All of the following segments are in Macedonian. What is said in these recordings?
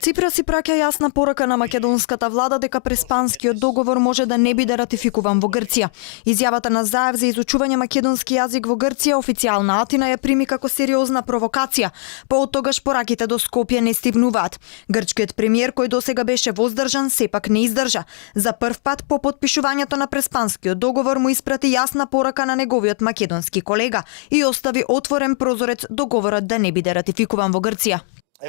Ципрас си праќа јасна порака на македонската влада дека Преспанскиот договор може да не биде ратификуван во Грција. Изјавата на Заев за изучување македонски јазик во Грција официјална Атина ја прими како сериозна провокација, па од тогаш пораките до Скопје не стивнуваат. Грчкиот премиер, кој досега беше воздржан, сепак не издржа. За прв пат по подпишувањето на Преспанскиот договор му испрати јасна порака на неговиот македонски колега и остави отворен прозорец договорот да не биде ратификуван во Грција.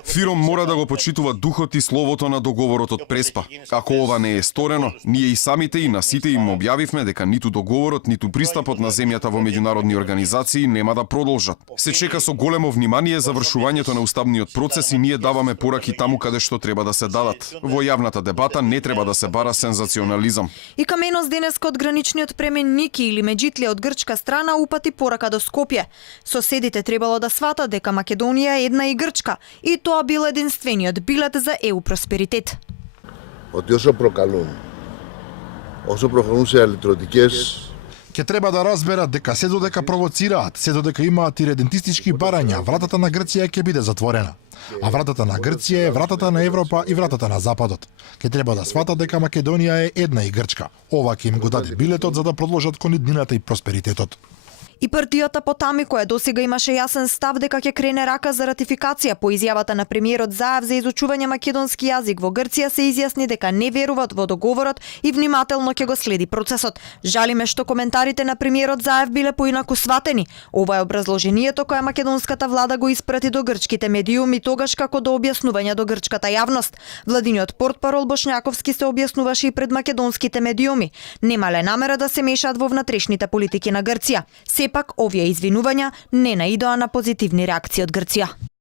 Фиром мора да го почитува духот и словото на договорот од Преспа. Ако ова не е сторено, ние и самите и на сите им објавивме дека ниту договорот, ниту пристапот на земјата во меѓународни организации нема да продолжат. Се чека со големо внимание завршувањето на уставниот процес и ние даваме пораки таму каде што треба да се дадат. Во јавната дебата не треба да се бара сензационализам. И Каменос денеска од граничниот премен Ники или Меджитлија од грчка страна упати порака до Скопје. Соседите требало да сватат дека Македонија е една и Грчка и тоа бил единствениот билет за ЕУ просперитет. Ότι όσο προκαλούν, όσο προχωρούν σε αλυτρωτικές. Ќе треба да разберат дека се додека провоцираат, се додека имаат иредентистички барања, вратата на Грција ќе биде затворена. А вратата на Грција е вратата на Европа и вратата на Западот. Ќе треба да сватат дека Македонија е една и Грчка. Ова ќе им го даде билетот за да продолжат кон иднината и просперитетот. И партијата Потами, која досега имаше јасен став дека ќе крене рака за ратификација по изјавата на премиерот Заев за изучување македонски јазик во Грција, се изјасни дека не веруваат во договорот и внимателно ќе го следи процесот. Жалиме што коментарите на премиерот Заев биле поинаку сватени. Ова е образложението кое македонската влада го испрати до грчките медиуми тогаш како до објаснување до грчката јавност. Владиниот портпарол Бошњаковски се објаснуваше и пред македонските медиуми. Немале намера да се мешаат во внатрешните политики на Грција. Сепак, овие извинувања не наидоа на позитивни реакции од Грција.